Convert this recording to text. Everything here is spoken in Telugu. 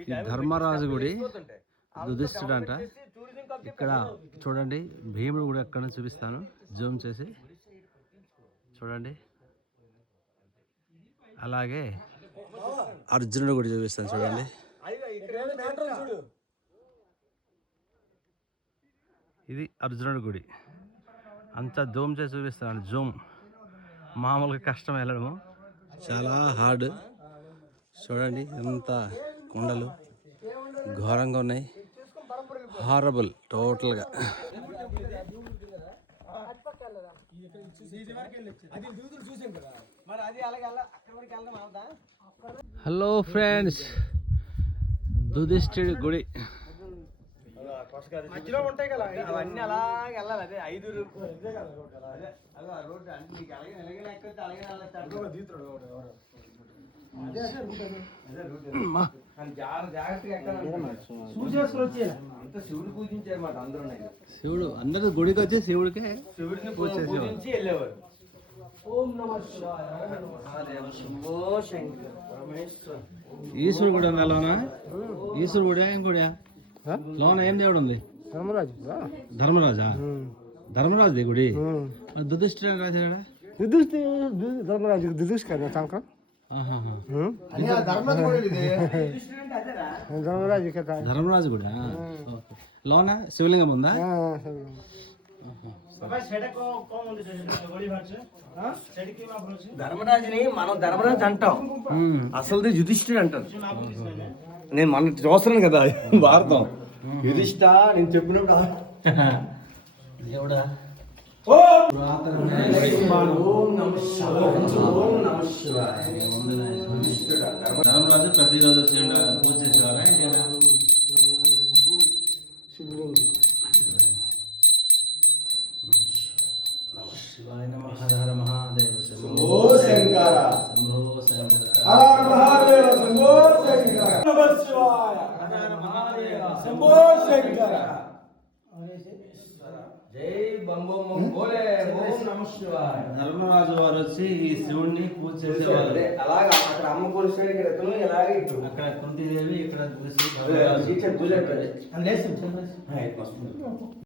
ఈ ధర్మరాజు గుడి యుధిష్ఠిరుడు అంట. ఇక్కడ చూడండి భీముడు కూడా ఎక్కడ నుంచి చూపిస్తాను, జూమ్ చేసి చూడండి. అలాగే అర్జునుడు కూడా చూపిస్తాను చూడండి. ఇది అర్జునుడి గుడి. అంతా జూమ్ చేసి చూపిస్తాను. జూమ్ మామూలుగా కష్టం వెళ్ళడము, చాలా హార్డ్. చూడండి ఎంత కొండలు ఘోరంగా ఉన్నాయి, హారబుల్ టోటల్గా. హలో ఫ్రెండ్స్, యుధిష్ఠిరుడి గుడి మధ్యలో ఉంటాయి కదా అవన్నీ అలాగే వెళ్ళాలి. అదే 5 రోడ్డు శివుడు పూజించారు మాట అందరూ. శివుడు అందరూ గుడికి వచ్చి శివుడికే పూజించి వెళ్ళేవారు. ఓం నమః శివాయ. శంభో శంకర పరమేశ్వర. ఈశ్వరు గుడి ఉందా లోన? ఈశ్వరు గుడి ఏం గుడి లోన? ఏం దేవుడు ఉంది? ధర్మరాజా? ధర్మరాజు గుడి. యుధిష్ఠిరుడు రాజా? ధర్మరాజు యుధిష్ఠిరుడు సంకం. ధర్మరాజు గుడి లోన శివలింగం ఉందా? ధర్మరాజుని మనం ధర్మరాజు అంటాం, అసలు యుధిష్ఠిరుడు అంటారు. నేను మన చూస్తున్నాను కదా భారతం. యుధిష్ఠ నేను చెప్పినప్పుడు దేవుడా ధర్మరాజు ప్రతిరోజు పూజ చేసేవారా? శివాయ నమః. హర హర మహాదేవ. శంభో శంకర. శంభో శంకర. హర హర మహాదేవ. శంభో శంకర. నమః శివాయ. హర హర మహాదేవ. శంభో శంకర. జై బం బం బం బోలే. ఓం నమః శివాయ. ధర్మరాజు వారు వచ్చి ఈ శివుణ్ణి పూజ చేసేవారు. అలాగా అక్కడ అమ్మ పోలీసు ఇలాగే అక్కడ కుంతీదేవి, ఇక్కడ పూజ